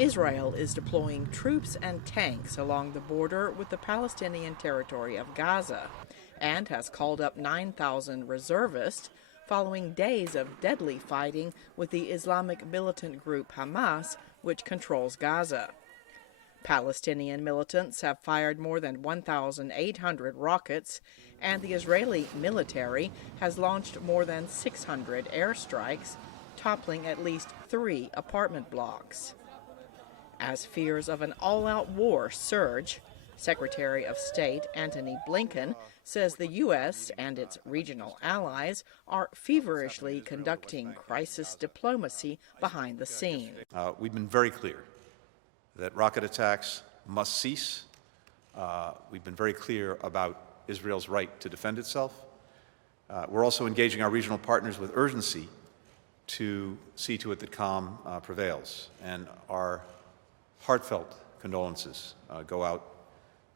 Israel is deploying troops and tanks along the border with the Palestinian territory of Gaza and has called up 9,000 reservists following days of deadly fighting with the Islamic militant group Hamas, which controls Gaza. Palestinian militants have fired more than 1,800 rockets, and the Israeli military has launched more than 600 airstrikes, toppling at least 3 apartment blocks. As fears of an all-out war surge, Secretary of State Antony Blinken says the U.S. and its regional allies are feverishly conducting crisis diplomacy behind the scenes. We've been very clear that rocket attacks must cease. We've been very clear about Israel's right to defend itself. We're also engaging our regional partners with urgency to see to it that calm prevails. And our heartfelt condolences go out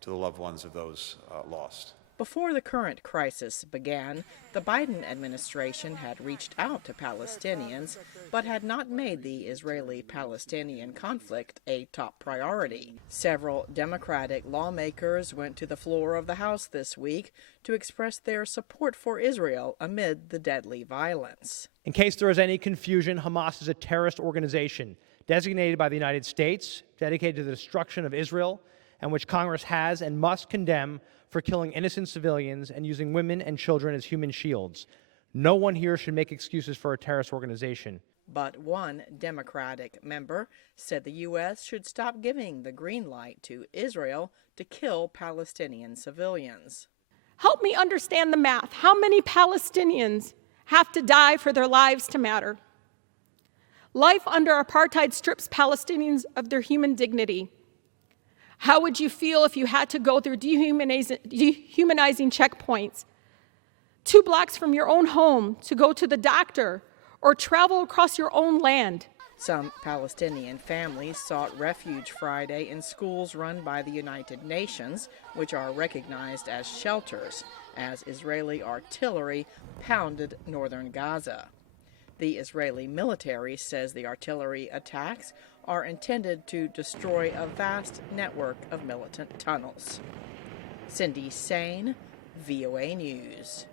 to the loved ones of those lost. Before the current crisis began, the Biden administration had reached out to Palestinians, but had not made the Israeli-Palestinian conflict a top priority. Several Democratic lawmakers went to the floor of the House this week to express their support for Israel amid the deadly violence. In case there is any confusion, Hamas is a terrorist organization designated by the United States, dedicated to the destruction of Israel, and which Congress has and must condemn for killing innocent civilians and using women and children as human shields. No one here should make excuses for a terrorist organization. But one Democratic member said the U.S. should stop giving the green light to Israel to kill Palestinian civilians. Help me understand the math. How many Palestinians have to die for their lives to matter? Life under apartheid strips Palestinians of their human dignity. How would you feel if you had to go through dehumanizing checkpoints 2 blocks from your own home to go to the doctor or travel across your own land? Some Palestinian families sought refuge Friday in schools run by the United Nations, which are recognized as shelters, as Israeli artillery pounded northern Gaza. The Israeli military says the artillery attacks are intended to destroy a vast network of militant tunnels. Cindy Sain, VOA News.